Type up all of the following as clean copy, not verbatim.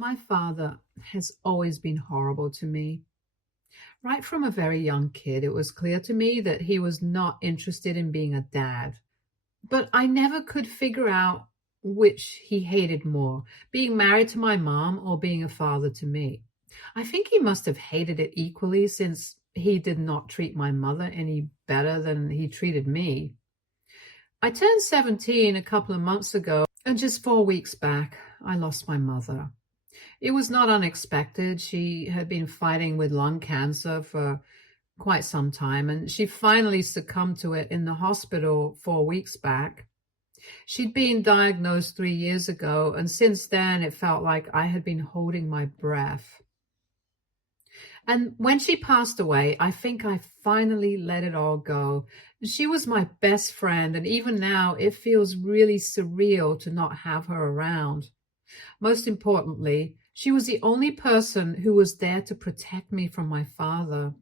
My father has always been horrible to me. Right from a very young kid, it was clear to me that he was not interested in being a dad. But I never could figure out which he hated more, being married to my mom or being a father to me. I think he must have hated it equally since he did not treat my mother any better than he treated me. I turned 17 a couple of months ago, and just 4 weeks back, I lost my mother. It was not unexpected. She had been fighting with lung cancer for quite some time, and she finally succumbed to it in the hospital 4 weeks back. She'd been diagnosed 3 years ago, and since then it felt like I had been holding my breath. And when she passed away, I think I finally let it all go. She was my best friend, and even now it feels really surreal to not have her around. Most importantly, she was the only person who was there to protect me from my father.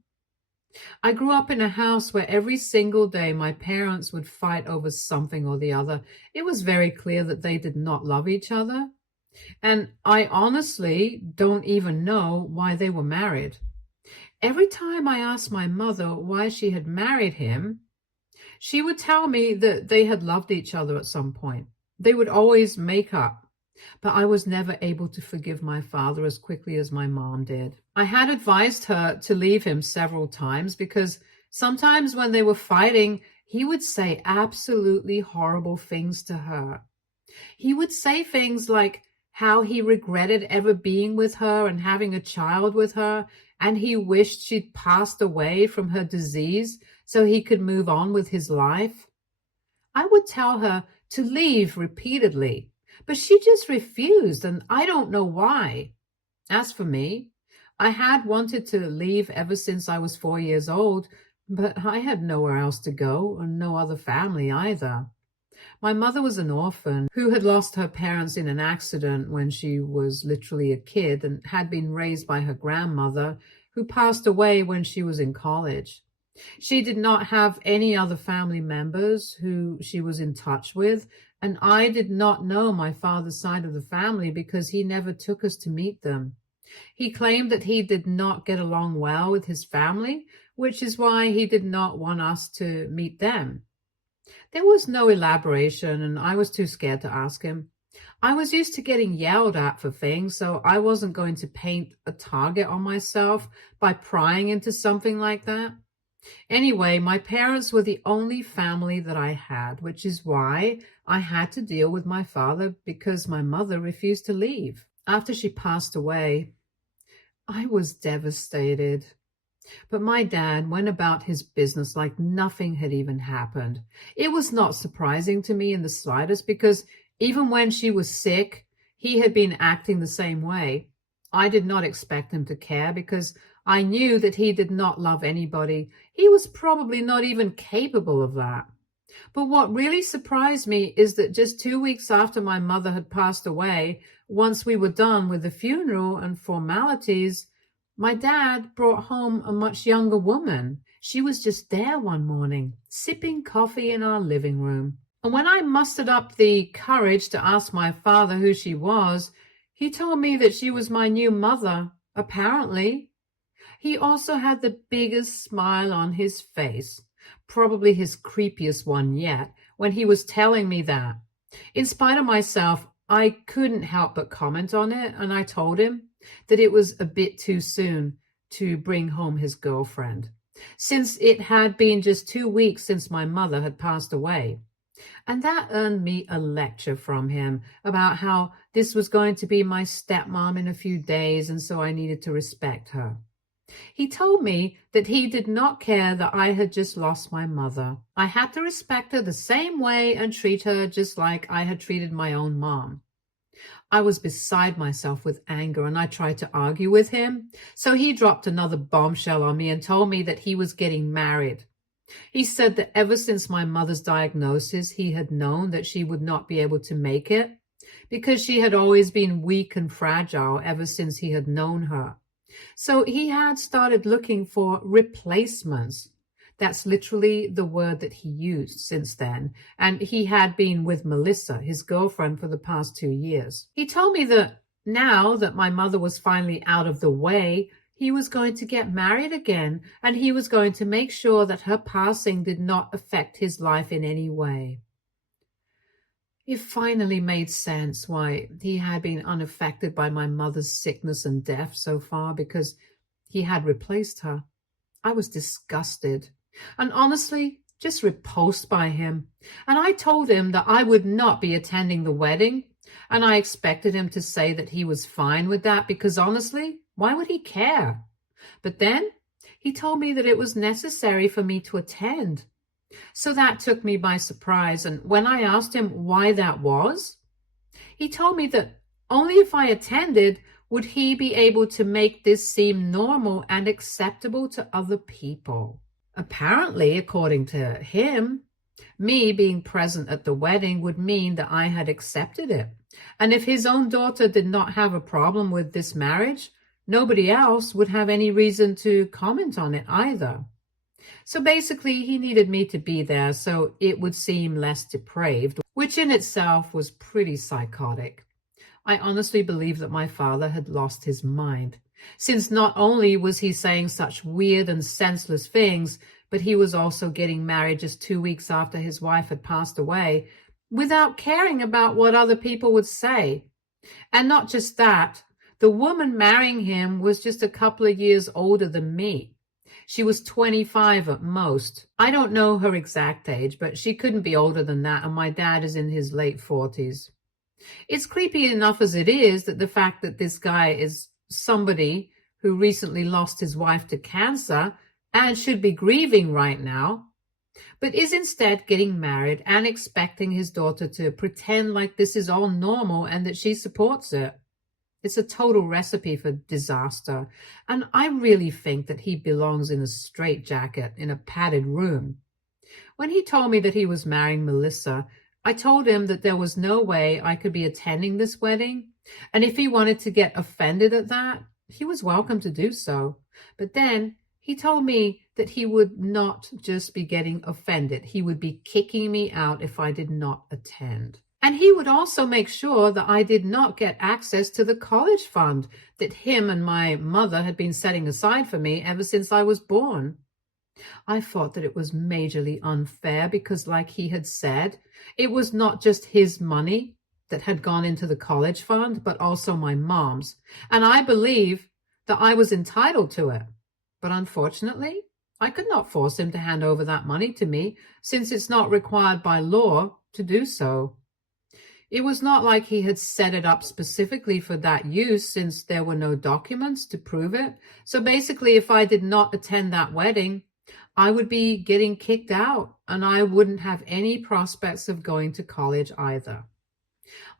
I grew up in a house where every single day my parents would fight over something or the other. It was very clear that they did not love each other. And I honestly don't even know why they were married. Every time I asked my mother why she had married him, she would tell me that they had loved each other at some point. They would always make up. But I was never able to forgive my father as quickly as my mom did. I had advised her to leave him several times because sometimes when they were fighting, he would say absolutely horrible things to her. He would say things like how he regretted ever being with her and having a child with her, and he wished she'd passed away from her disease so he could move on with his life. I would tell her to leave repeatedly, but she just refused, and I don't know why. As for me, I had wanted to leave ever since I was 4 years old, but I had nowhere else to go and no other family either. My mother was an orphan who had lost her parents in an accident when she was literally a kid and had been raised by her grandmother, who passed away when she was in college. She did not have any other family members who she was in touch with, and I did not know my father's side of the family because he never took us to meet them. He claimed that he did not get along well with his family, which is why he did not want us to meet them. There was no elaboration, and I was too scared to ask him. I was used to getting yelled at for things, so I wasn't going to paint a target on myself by prying into something like that. Anyway, my parents were the only family that I had, which is why I had to deal with my father because my mother refused to leave. After she passed away, I was devastated. But my dad went about his business like nothing had even happened. It was not surprising to me in the slightest because even when she was sick, he had been acting the same way. I did not expect him to care because I knew that he did not love anybody. He was probably not even capable of that. But what really surprised me is that just 2 weeks after my mother had passed away, once we were done with the funeral and formalities, my dad brought home a much younger woman. She was just there one morning, sipping coffee in our living room. And when I mustered up the courage to ask my father who she was, he told me that she was my new mother, apparently. He also had the biggest smile on his face, probably his creepiest one yet, when he was telling me that. In spite of myself, I couldn't help but comment on it, and I told him that it was a bit too soon to bring home his girlfriend, since it had been just 2 weeks since my mother had passed away. And that earned me a lecture from him about how this was going to be my stepmom in a few days, and so I needed to respect her. He told me that he did not care that I had just lost my mother. I had to respect her the same way and treat her just like I had treated my own mom. I was beside myself with anger, and I tried to argue with him. So he dropped another bombshell on me and told me that he was getting married. He said that ever since my mother's diagnosis, he had known that she would not be able to make it because she had always been weak and fragile ever since he had known her. So he had started looking for replacements. That's literally the word that he used since then. And he had been with Melissa, his girlfriend, for the past 2 years. He told me that Now that my mother was finally out of the way, he was going to get married again, and he was going to make sure that her passing did not affect his life in any way. It finally made sense why he had been unaffected by my mother's sickness and death so far, because he had replaced her. I was disgusted and honestly just repulsed by him. And I told him that I would not be attending the wedding. And I expected him to say that he was fine with that because honestly, why would he care? But then he told me that it was necessary for me to attend. So that took me by surprise. And when I asked him why that was, he told me that only if I attended would he be able to make this seem normal and acceptable to other people. Apparently, according to him, me being present at the wedding would mean that I had accepted it. And if his own daughter did not have a problem with this marriage, nobody else would have any reason to comment on it either. So basically, he needed me to be there so it would seem less depraved, which in itself was pretty psychotic. I honestly believe that my father had lost his mind, since not only was he saying such weird and senseless things, but he was also getting married just 2 weeks after his wife had passed away, without caring about what other people would say. And not just that, the woman marrying him was just a couple of years older than me. She was 25 at most. I don't know her exact age, but she couldn't be older than that, and my dad is in his late 40s. It's creepy enough as it is that the fact that this guy is somebody who recently lost his wife to cancer and should be grieving right now, but is instead getting married and expecting his daughter to pretend like this is all normal and that she supports it. It's a total recipe for disaster, and I really think that he belongs in a straitjacket in a padded room. When he told me that he was marrying Melissa, I told him that there was no way I could be attending this wedding, and if he wanted to get offended at that, he was welcome to do so. But then he told me that he would not just be getting offended, he would be kicking me out if I did not attend. And he would also make sure that I did not get access to the college fund that him and my mother had been setting aside for me ever since I was born. I thought that it was majorly unfair because, like he had said, it was not just his money that had gone into the college fund, but also my mom's. And I believe that I was entitled to it. But unfortunately, I could not force him to hand over that money to me since it's not required by law to do so. It was not like he had set it up specifically for that use since there were no documents to prove it. So basically, if I did not attend that wedding, I would be getting kicked out and I wouldn't have any prospects of going to college either.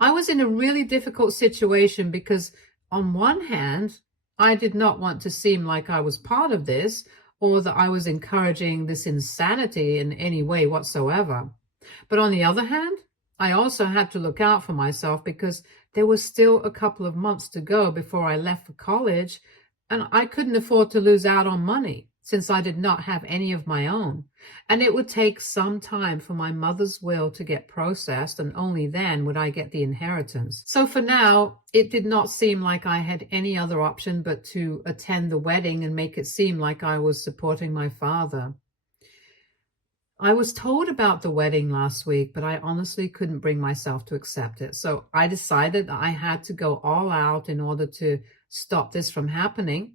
I was in a really difficult situation because on one hand, I did not want to seem like I was part of this or that I was encouraging this insanity in any way whatsoever. But on the other hand, I also had to look out for myself because there was still a couple of months to go before I left for college, and I couldn't afford to lose out on money since I did not have any of my own. And it would take some time for my mother's will to get processed, and only then would I get the inheritance. So for now, it did not seem like I had any other option but to attend the wedding and make it seem like I was supporting my father. I was told about the wedding last week, but I honestly couldn't bring myself to accept it. So I decided that I had to go all out in order to stop this from happening,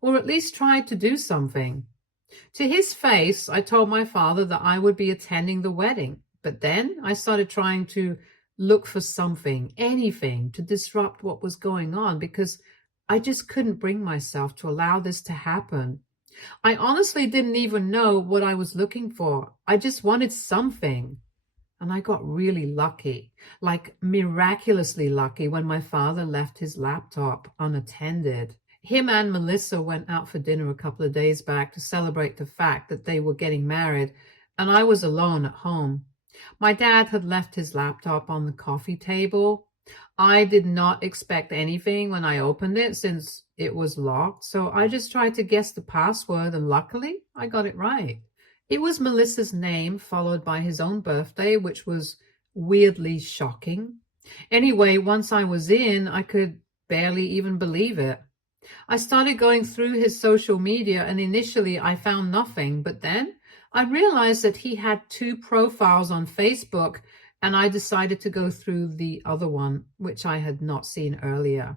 or at least try to do something. To his face, I told my father that I would be attending the wedding, but then I started trying to look for something, anything, to disrupt what was going on because I just couldn't bring myself to allow this to happen. I honestly didn't even know what I was looking for. I just wanted something. And I got really lucky, like miraculously lucky, when my father left his laptop unattended. Him and Melissa went out for dinner a couple of days back to celebrate the fact that they were getting married, and I was alone at home. My dad had left his laptop on the coffee table. I did not expect anything when I opened it since it was locked, so I just tried to guess the password, and luckily I got it right. It was Melissa's name followed by his own birthday, which was weirdly shocking. Anyway, once I was in, I could barely even believe it. I started going through his social media, and initially I found nothing, but then I realized that he had two profiles on Facebook, and I decided to go through the other one, which I had not seen earlier.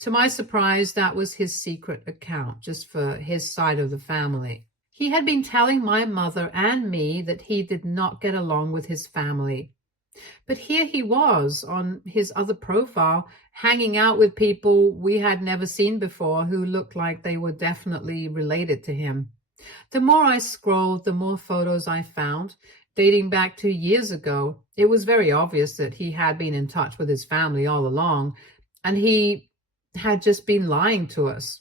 To my surprise, that was his secret account, just for his side of the family. He had been telling my mother and me that he did not get along with his family. But here he was on his other profile, hanging out with people we had never seen before who looked like they were definitely related to him. The more I scrolled, the more photos I found, dating back 2 years ago. It was very obvious that he had been in touch with his family all along, and he had just been lying to us.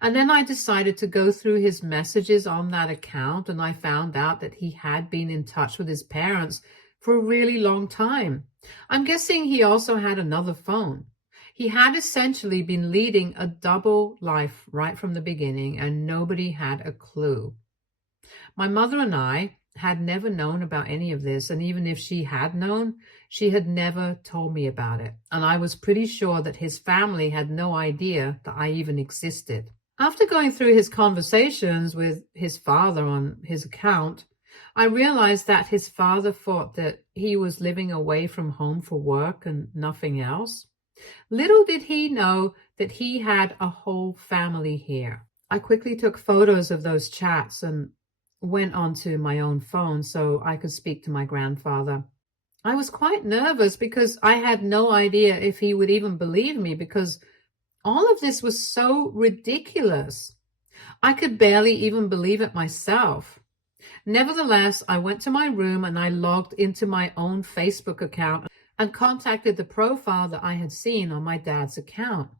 And then I decided to go through his messages on that account, and I found out that he had been in touch with his parents for a really long time. I'm guessing he also had another phone. He had essentially been leading a double life right from the beginning, and nobody had a clue. My mother and I had never known about any of this, and even if she had known, she had never told me about it. And I was pretty sure that his family had no idea that I even existed. After going through his conversations with his father on his account, I realized that his father thought that he was living away from home for work and nothing else. Little did he know that he had a whole family here. I quickly took photos of those chats and went onto my own phone so I could speak to my grandfather. I was quite nervous because I had no idea if he would even believe me, because all of this was so ridiculous. I could barely even believe it myself. Nevertheless, I went to my room and I logged into my own Facebook account and contacted the profile that I had seen on my dad's account.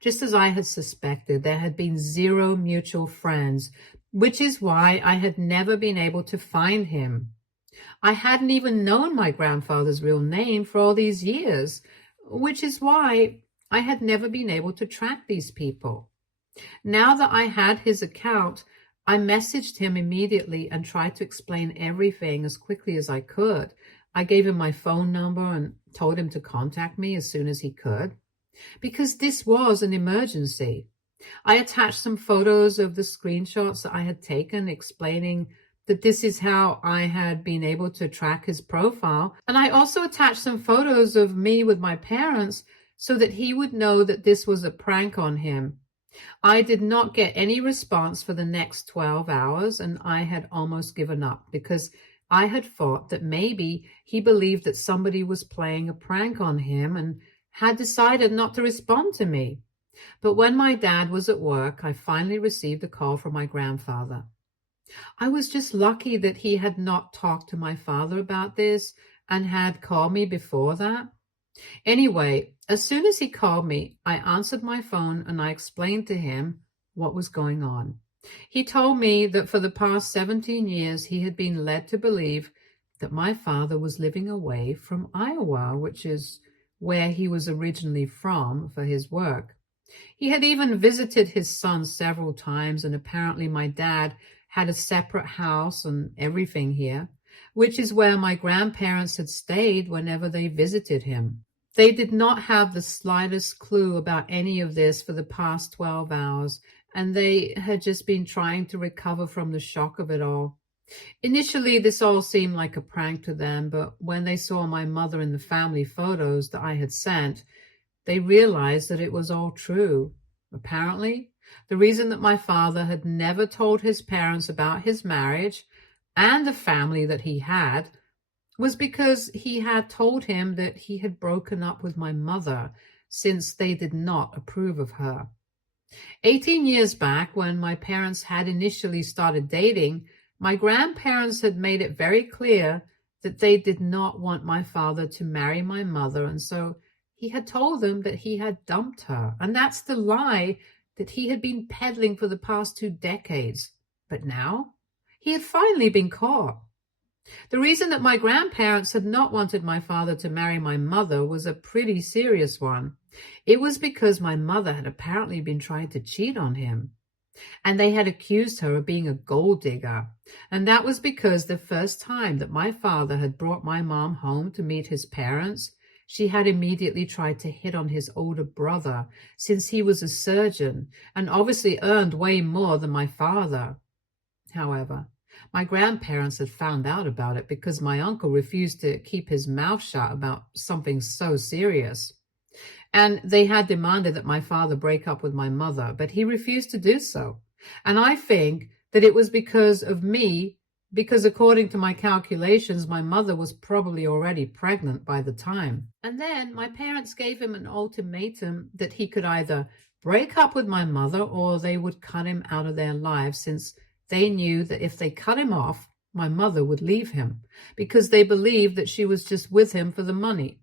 Just as I had suspected, there had been zero mutual friends, which is why I had never been able to find him. I hadn't even known my grandfather's real name for all these years, which is why I had never been able to track these people. Now that I had his account, I messaged him immediately and tried to explain everything as quickly as I could. I gave him my phone number and told him to contact me as soon as he could, because this was an emergency. I attached some photos of the screenshots that I had taken explaining that this is how I had been able to track his profile. And I also attached some photos of me with my parents so that he would know that this was a prank on him. I did not get any response for the next 12 hours, and I had almost given up because I had thought that maybe he believed that somebody was playing a prank on him and had decided not to respond to me. But when my dad was at work, I finally received a call from my grandfather. I was just lucky that he had not talked to my father about this and had called me before that. Anyway, as soon as he called me, I answered my phone and I explained to him what was going on. He told me that for the past 17 years, he had been led to believe that my father was living away from Iowa, which is where he was originally from, for his work. He had even visited his son several times, and apparently my dad had a separate house and everything here, which is where my grandparents had stayed whenever they visited him. They did not have the slightest clue about any of this for the past 12 hours, and they had just been trying to recover from the shock of it all. Initially, this all seemed like a prank to them, but when they saw my mother in the family photos that I had sent, they realized that it was all true. Apparently, the reason that my father had never told his parents about his marriage and the family that he had was because he had told him that he had broken up with my mother since they did not approve of her. 18 years back, when my parents had initially started dating, my grandparents had made it very clear that they did not want my father to marry my mother, and so he had told them that he had dumped her, and that's the lie that he had been peddling for the past 2 decades. But now, he had finally been caught. The reason that my grandparents had not wanted my father to marry my mother was a pretty serious one. It was because my mother had apparently been trying to cheat on him, and they had accused her of being a gold digger. And that was because the first time that my father had brought my mom home to meet his parents, She had immediately tried to hit on his older brother since he was a surgeon and obviously earned way more than my father. However, my grandparents had found out about it because my uncle refused to keep his mouth shut about something so serious. And they had demanded that my father break up with my mother, but he refused to do so. And I think that it was because of me, because according to my calculations, my mother was probably already pregnant by the time. And then my parents gave him an ultimatum that he could either break up with my mother or they would cut him out of their lives, since they knew that if they cut him off, my mother would leave him because they believed that she was just with him for the money.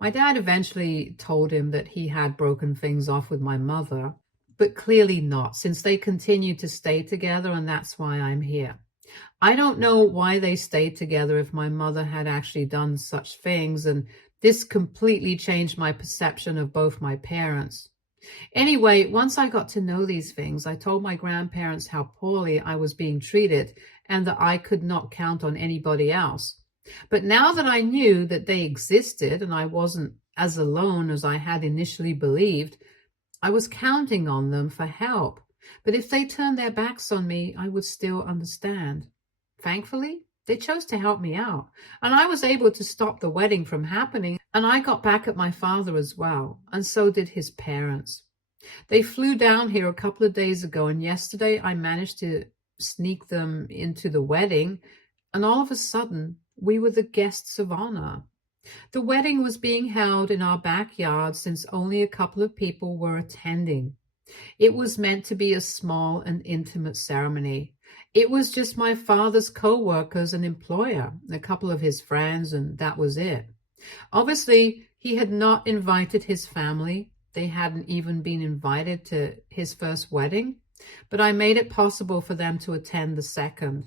My dad eventually told him that he had broken things off with my mother, but clearly not, since they continued to stay together, and that's why I'm here. I don't know why they stayed together if my mother had actually done such things, and this completely changed my perception of both my parents. Anyway, once I got to know these things, I told my grandparents how poorly I was being treated and that I could not count on anybody else. But now that I knew that they existed and I wasn't as alone as I had initially believed, I was counting on them for help. But if they turned their backs on me, I would still understand. Thankfully, they chose to help me out, and I was able to stop the wedding from happening, and I got back at my father as well, and so did his parents. They flew down here a couple of days ago, and yesterday I managed to sneak them into the wedding, and all of a sudden, we were the guests of honor. The wedding was being held in our backyard since only a couple of people were attending. It was meant to be a small and intimate ceremony. It was just my father's co-workers and employer, a couple of his friends, and that was it. Obviously, he had not invited his family. They hadn't even been invited to his first wedding, but I made it possible for them to attend the second.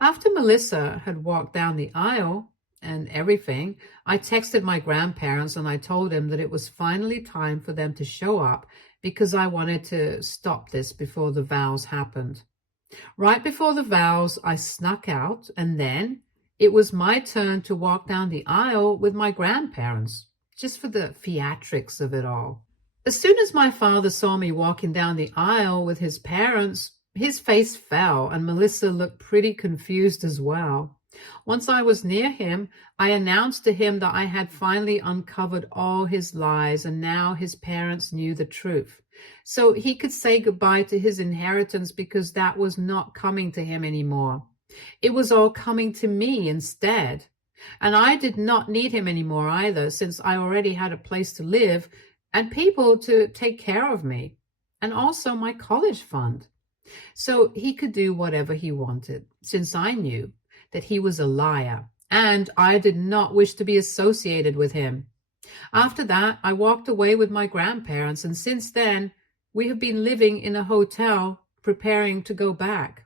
After Melissa had walked down the aisle and everything, I texted my grandparents and I told them that it was finally time for them to show up because I wanted to stop this before the vows happened. Right before the vows, I snuck out, and then it was my turn to walk down the aisle with my grandparents, just for the theatrics of it all. As soon as my father saw me walking down the aisle with his parents, his face fell, and Melissa looked pretty confused as well. Once I was near him, I announced to him that I had finally uncovered all his lies, and now his parents knew the truth. So he could say goodbye to his inheritance because that was not coming to him anymore. It was all coming to me instead. And I did not need him anymore either, since I already had a place to live and people to take care of me, and also my college fund. So he could do whatever he wanted, since I knew that he was a liar, and I did not wish to be associated with him. After that, I walked away with my grandparents, and since then, we have been living in a hotel, preparing to go back.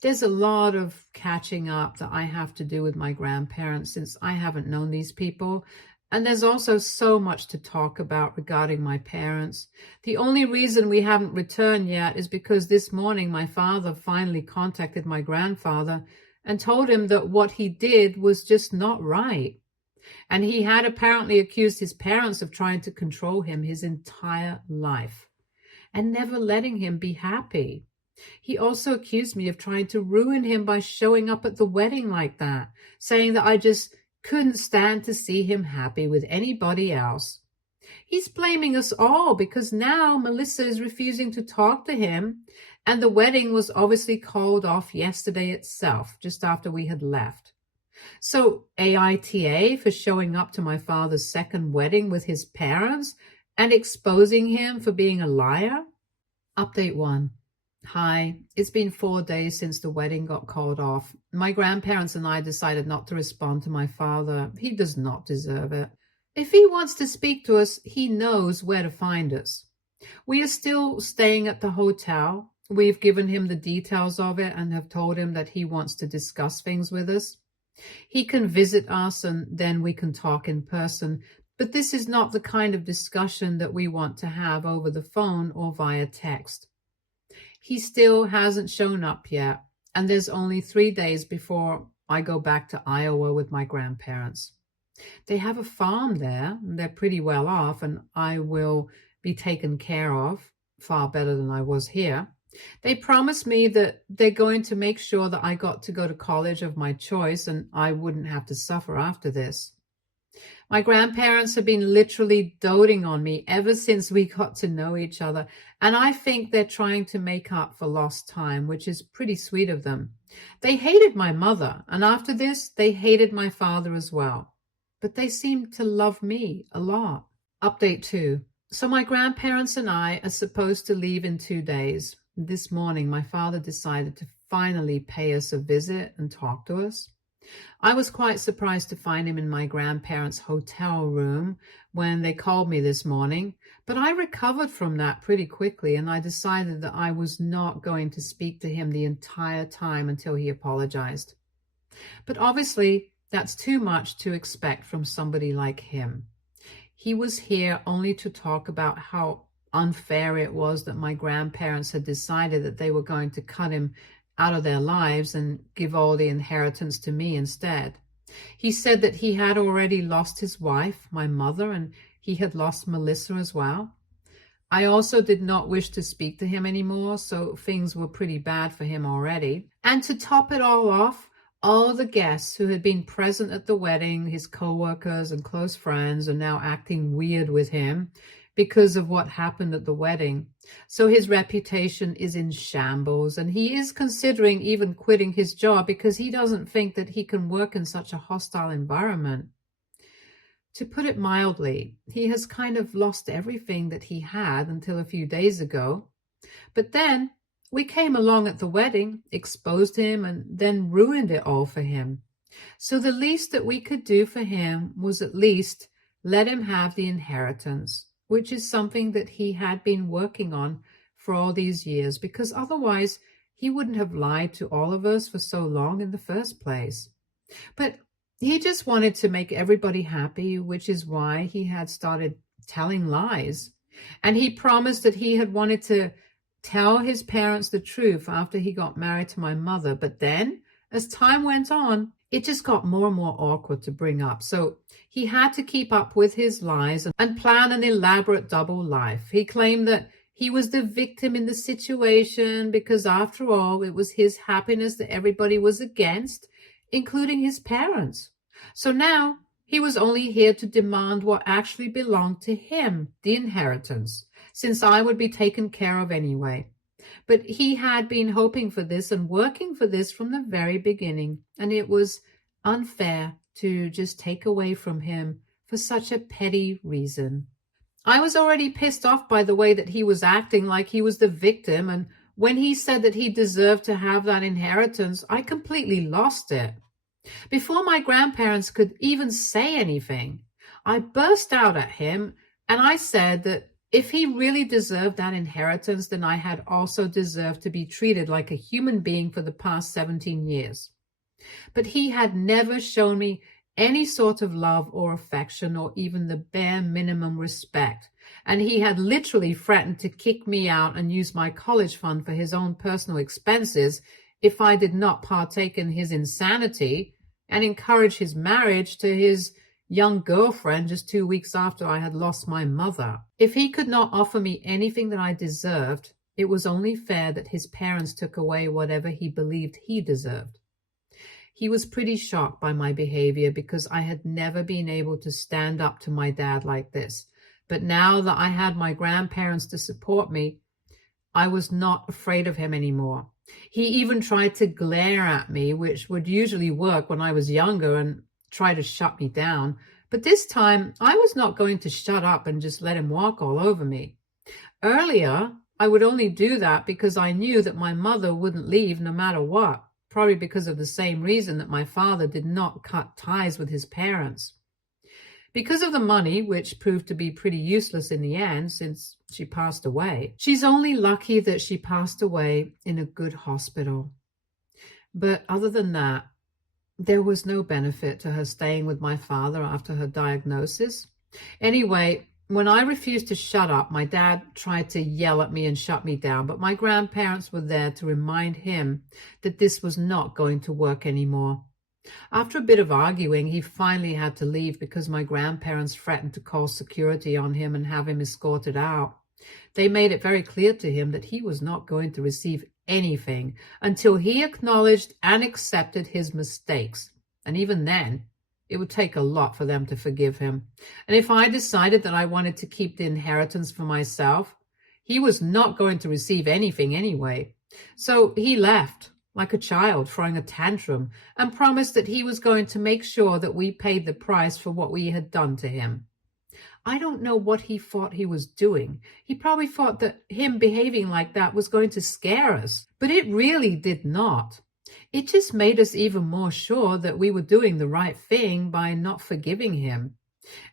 There's a lot of catching up that I have to do with my grandparents since I haven't known these people, and there's also so much to talk about regarding my parents. The only reason we haven't returned yet is because this morning my father finally contacted my grandfather and told him that what he did was just not right. And he had apparently accused his parents of trying to control him his entire life and never letting him be happy. He also accused me of trying to ruin him by showing up at the wedding like that, saying that I just couldn't stand to see him happy with anybody else. He's blaming us all because now Melissa is refusing to talk to him, and the wedding was obviously called off yesterday itself, just after we had left. So AITA for showing up to my father's second wedding with his parents and exposing him for being a liar? Update 1. Hi, it's been 4 days since the wedding got called off. My grandparents and I decided not to respond to my father. He does not deserve it. If he wants to speak to us, he knows where to find us. We are still staying at the hotel. We've given him the details of it and have told him that he wants to discuss things with us. He can visit us and then we can talk in person, but this is not the kind of discussion that we want to have over the phone or via text. He still hasn't shown up yet, and there's only 3 days before I go back to Iowa with my grandparents. They have a farm there. They're pretty well off, and I will be taken care of far better than I was here. They promised me that they're going to make sure that I got to go to college of my choice and I wouldn't have to suffer after this. My grandparents have been literally doting on me ever since we got to know each other, and I think they're trying to make up for lost time, which is pretty sweet of them. They hated my mother, and after this, they hated my father as well. But they seem to love me a lot. Update 2. So my grandparents and I are supposed to leave in 2 days. This morning, my father decided to finally pay us a visit and talk to us. I was quite surprised to find him in my grandparents' hotel room when they called me this morning, but I recovered from that pretty quickly, and I decided that I was not going to speak to him the entire time until he apologized. But obviously, that's too much to expect from somebody like him. He was here only to talk about how unfair it was that my grandparents had decided that they were going to cut him out of their lives and give all the inheritance to me instead. He said that he had already lost his wife, my mother, and he had lost Melissa as well. I also did not wish to speak to him anymore, so things were pretty bad for him already. And to top it all off, all the guests who had been present at the wedding, his co-workers and close friends, are now acting weird with him because of what happened at the wedding. So his reputation is in shambles, and he is considering even quitting his job because he doesn't think that he can work in such a hostile environment. To put it mildly, he has kind of lost everything that he had until a few days ago. But then we came along at the wedding, exposed him, and then ruined it all for him. So the least that we could do for him was at least let him have the inheritance, which is something that he had been working on for all these years, because otherwise he wouldn't have lied to all of us for so long in the first place. But he just wanted to make everybody happy, which is why he had started telling lies. And he promised that he had wanted to tell his parents the truth after he got married to my mother. But then, as time went on, it just got more and more awkward to bring up. So he had to keep up with his lies and plan an elaborate double life. He claimed that he was the victim in the situation because, after all, it was his happiness that everybody was against, including his parents. So now he was only here to demand what actually belonged to him, the inheritance, since I would be taken care of anyway. But he had been hoping for this and working for this from the very beginning, and it was unfair to just take away from him for such a petty reason. I was already pissed off by the way that he was acting like he was the victim, and when he said that he deserved to have that inheritance, I completely lost it. Before my grandparents could even say anything, I burst out at him, and I said that if he really deserved that inheritance, then I had also deserved to be treated like a human being for the past 17 years. But he had never shown me any sort of love or affection or even the bare minimum respect. And he had literally threatened to kick me out and use my college fund for his own personal expenses if I did not partake in his insanity and encourage his marriage to his young girlfriend just 2 weeks after I had lost my mother. If he could not offer me anything that I deserved, it was only fair that his parents took away whatever he believed he deserved. He was pretty shocked by my behavior because I had never been able to stand up to my dad like this. But now that I had my grandparents to support me, I was not afraid of him anymore. He even tried to glare at me, which would usually work when I was younger, and try to shut me down. But this time, I was not going to shut up and just let him walk all over me. Earlier, I would only do that because I knew that my mother wouldn't leave no matter what, probably because of the same reason that my father did not cut ties with his parents. Because of the money, which proved to be pretty useless in the end since she passed away. She's only lucky that she passed away in a good hospital. But other than that, there was no benefit to her staying with my father after her diagnosis. Anyway, when I refused to shut up, my dad tried to yell at me and shut me down, but my grandparents were there to remind him that this was not going to work anymore. After a bit of arguing, he finally had to leave because my grandparents threatened to call security on him and have him escorted out. They made it very clear to him that he was not going to receive anything until he acknowledged and accepted his mistakes. And even then, it would take a lot for them to forgive him. And if I decided that I wanted to keep the inheritance for myself, he was not going to receive anything anyway. So he left, like a child throwing a tantrum, and promised that he was going to make sure that we paid the price for what we had done to him. I don't know what he thought he was doing. He probably thought that him behaving like that was going to scare us, but it really did not. It just made us even more sure that we were doing the right thing by not forgiving him.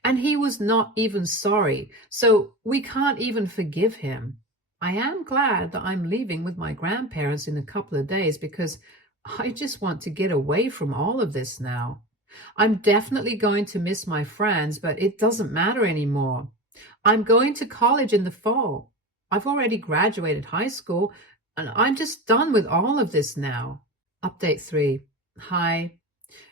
And he was not even sorry, so we can't even forgive him. I am glad that I'm leaving with my grandparents in a couple of days because I just want to get away from all of this now. I'm definitely going to miss my friends, but it doesn't matter anymore. I'm going to college in the fall. I've already graduated high school, and I'm just done with all of this now. Update 3. Hi.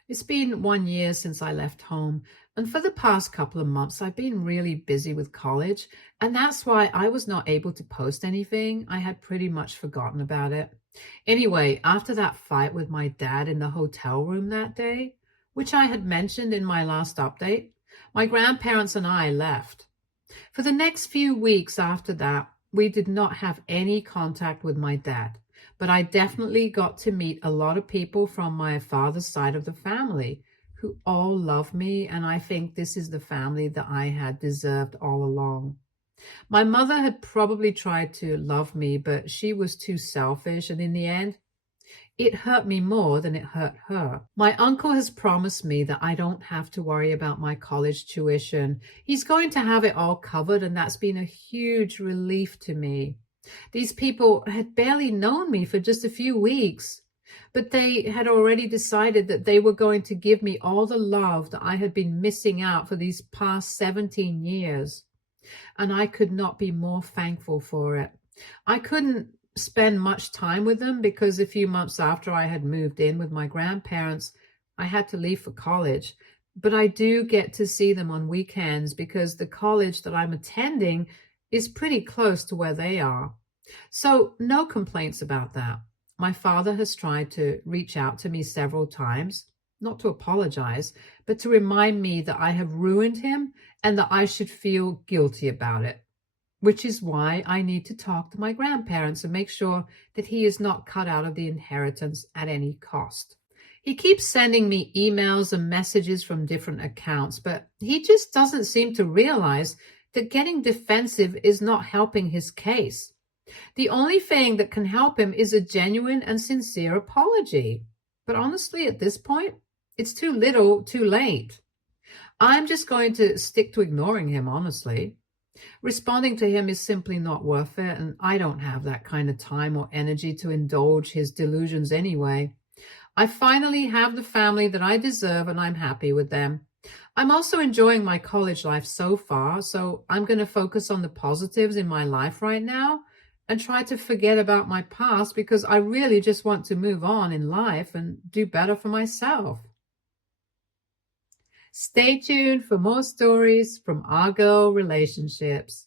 It's been 1 year since I left home, and for the past couple of months, I've been really busy with college, and that's why I was not able to post anything. I had pretty much forgotten about it. Anyway, after that fight with my dad in the hotel room that day, which I had mentioned in my last update, my grandparents and I left. For the next few weeks after that, we did not have any contact with my dad, but I definitely got to meet a lot of people from my father's side of the family who all love me, and I think this is the family that I had deserved all along. My mother had probably tried to love me, but she was too selfish, and in the end, it hurt me more than it hurt her. My uncle has promised me that I don't have to worry about my college tuition. He's going to have it all covered, and that's been a huge relief to me. These people had barely known me for just a few weeks, but they had already decided that they were going to give me all the love that I had been missing out for these past 17 years. And I could not be more thankful for it. I couldn't spend much time with them because a few months after I had moved in with my grandparents, I had to leave for college. But I do get to see them on weekends because the college that I'm attending is pretty close to where they are. So no complaints about that. My father has tried to reach out to me several times, not to apologize, but to remind me that I have ruined him and that I should feel guilty about it, which is why I need to talk to my grandparents and make sure that he is not cut out of the inheritance at any cost. He keeps sending me emails and messages from different accounts, but he just doesn't seem to realize that getting defensive is not helping his case. The only thing that can help him is a genuine and sincere apology. But honestly, at this point, it's too little, too late. I'm just going to stick to ignoring him, honestly. Responding to him is simply not worth it, and I don't have that kind of time or energy to indulge his delusions anyway. I finally have the family that I deserve, and I'm happy with them. I'm also enjoying my college life so far, so I'm going to focus on the positives in my life right now and try to forget about my past because I really just want to move on in life and do better for myself. Stay tuned for more stories from our girl relationships.